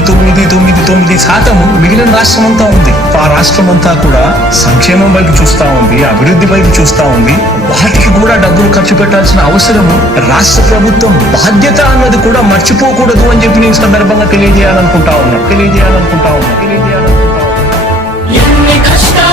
తొమ్మిది తొమ్మిది తొమ్మిది తొమ్మిది శాతం మిగిలిన రాష్ట్రం అంతా ఉంది. ఆ రాష్ట్రం అంతా కూడా సంక్షేమం వైపు చూస్తా ఉంది అభివృద్ధి వైపు చూస్తా ఉంది. వాటికి కూడా డబ్బులు ఖర్చు పెట్టాల్సిన అవసరము రాష్ట్ర ప్రభుత్వం బాధ్యత అన్నది కూడా మర్చిపోకూడదు అని చెప్పి నేను సందర్భంగా తెలియజేయాలనుకుంటా ఉన్నా. తెలియజేయాలనుకుంటా ఉన్నా. తెలియజేయాలనుకుంటా ఉన్నా.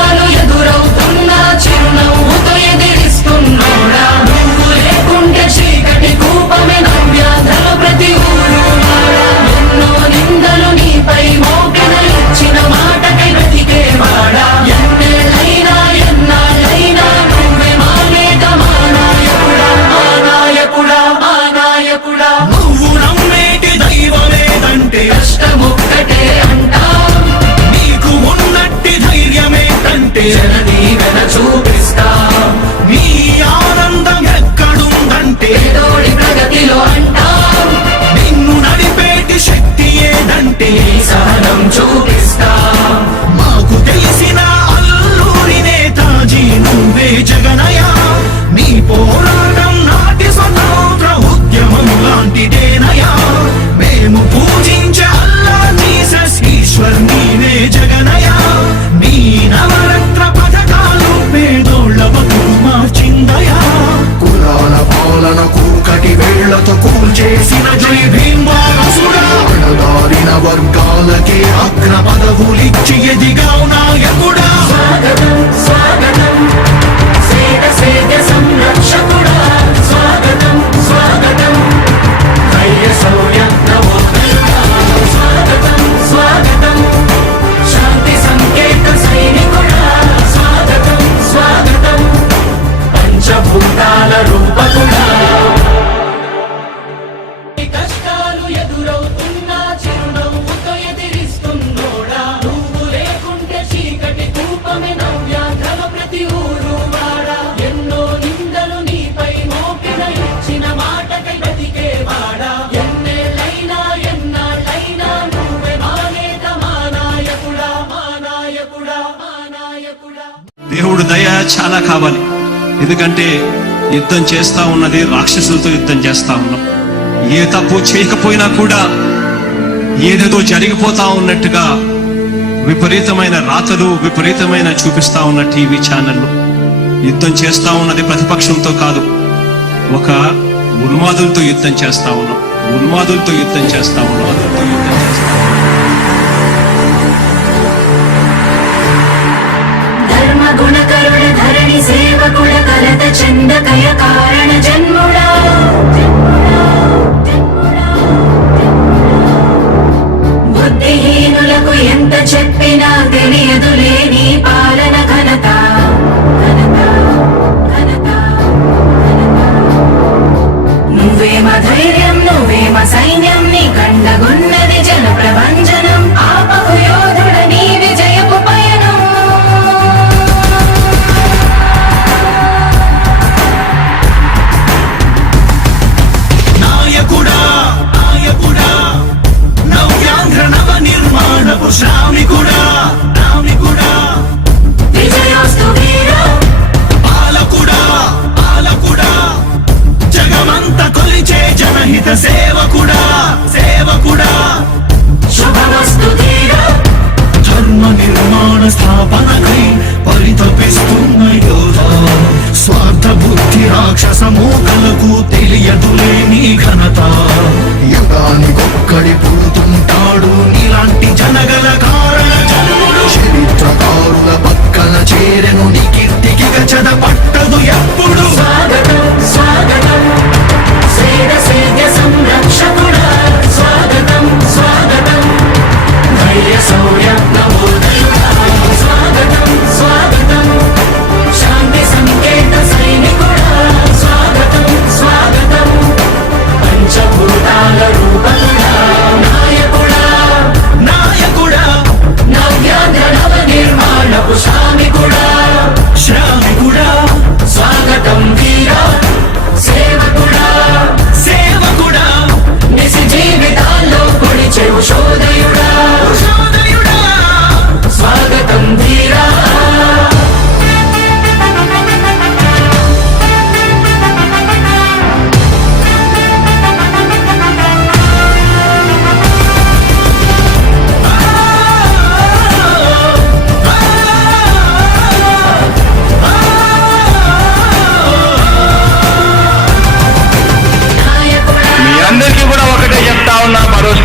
ချင်ရည်ဒီကောင်း దేవుడు దయ చాలా కావాలి. ఎందుకంటే యుద్ధం చేస్తా ఉన్నది రాక్షసులతో యుద్ధం చేస్తా ఉన్నాం. ఏ తప్పు చేయకపోయినా కూడా ఏదేదో జరిగిపోతా ఉన్నట్టుగా విపరీతమైన రాతలు విపరీతమైన చూపిస్తా ఉన్న టీవీ ఛానళ్ళు. యుద్ధం చేస్తా ఉన్నది ప్రతిపక్షంతో కాదు ఒక ఉన్మాదులతో యుద్ధం చేస్తా ఉన్నాం. ఉన్మాదులతో యుద్ధం చేస్తా ఉన్నాం. ఉన్మాదులతో యుద్ధం చేస్తా ఉన్నాం. సేవకుల కలత చందకయ కారణ జన్ముడా.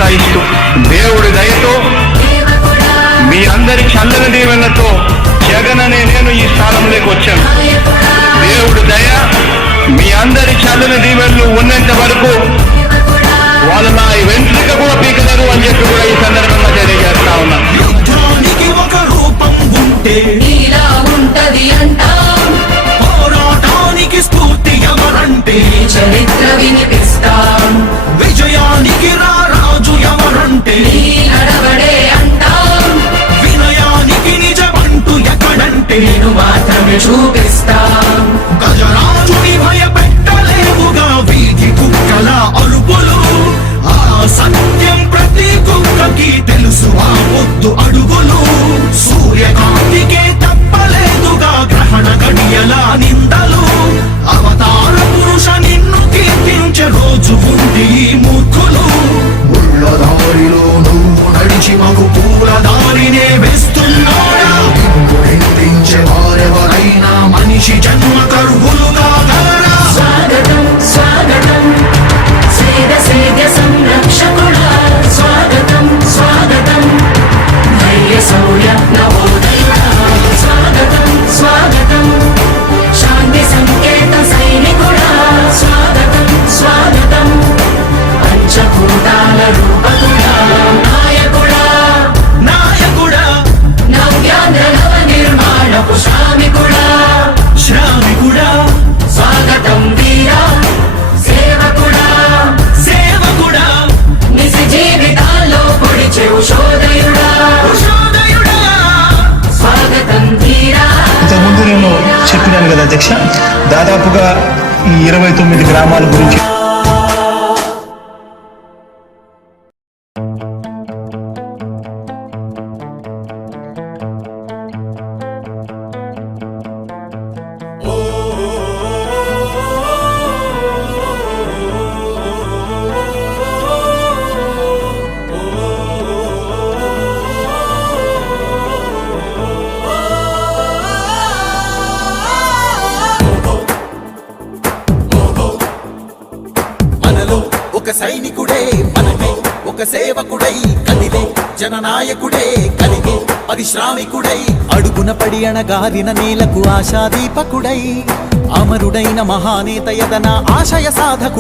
దేవుడి దయతో మీ అందరి చల్లని దీవెనలతో జగన్ అనే నేను ఈ స్థానంలోకి వచ్చాను. దేవుడి దయ మీ అందరి చల్లని దీవెనలు ఉన్నంత వరకు చూపిస్తాం. గజరాజుని భయపెట్టలేవుగా వీధి కుక్కల అరుపులు. ఆ సత్యం ప్రతి కుక్కకి తెలుసు ఆ ముద్దు అడుగులు. సూర్యకాంతికే తప్పలేదుగా గ్రహణ గడియల నిందలు. అవతార పురుష నిన్ను కీర్తించే రోజు ఉంది ఈ మూర్ఖులు. ముళ్ళ దారిలో నువ్వు నడిచి మగు పూల దారినే వేస్తున్నాడా అయినా మనిషి జన్మ కరువులుగా చెప్పినాను దాదాపుగా ఈ ఇరవై తొమ్మిది గ్రామాల గురించి ఒక సైనికుడే మనమే ఒక సేవకుడై కదిలే జననాయకుడే కలిగే పరిశ్రామికుడై అడుగున పడి అణగారిన నేలకు ఆశాదీపకుడై అమరుడైన మహానేత యదన ఆశయ సాధకుడై.